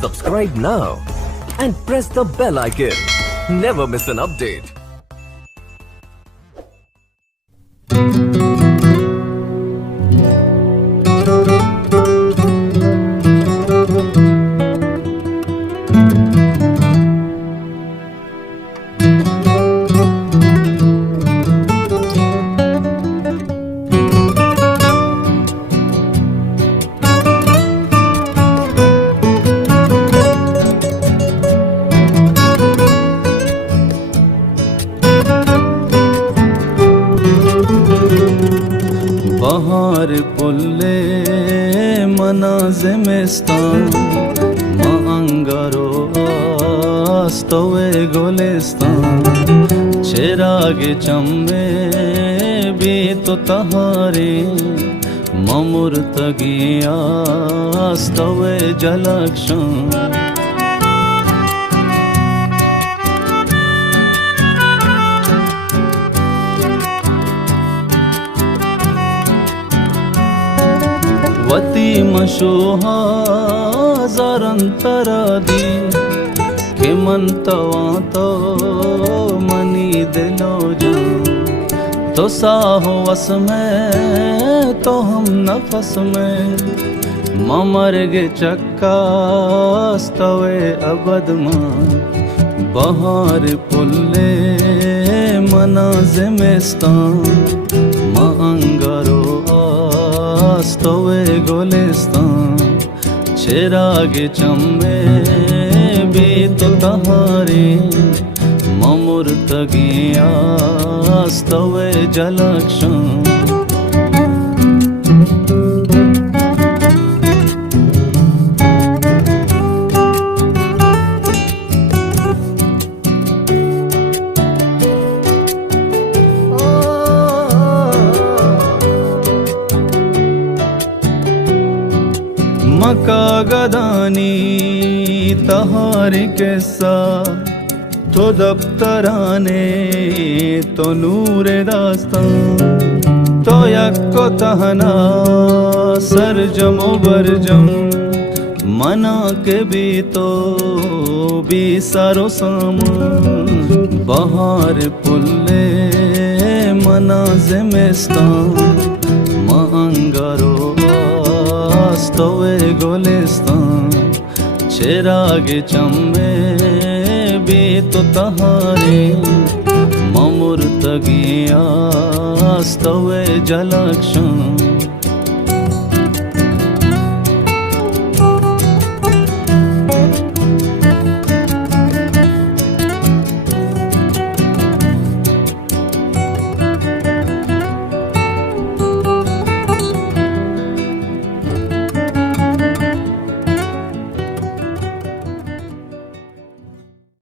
Subscribe now and press the bell icon. Never miss an update. bahar pulle manazimestan ma angaro astove golestan cherage chamme bhi to tahare mamurtagiya astove jalakshan वती मशोहा जरंतरादी के मनतवा तो money दिलो जान तो साहो वस में तो हम नफस में ममरगे चक्का स्तवे अबद मां बहार पुल्ले मनाज़िमिस्तान मां अंगारो स्तवे गोलिस्तान चिरागे चम्मे भी तो तहारे ममुर्तगिया स्तवे जलक्षण मका गदानी तहारी किस्सा तो दफ्तराने तो नूरे दास्तान तो यक्को तहना सरजमो बरजम मना के भी तो भी सारो सामान बहार पुल्ले मनाज़िमिस्तान मां अंगारो स्तवे गोलिस्तान चिरागे चम्मे भी तो तहारे ममुर्तगिया स्तवे जलक्षण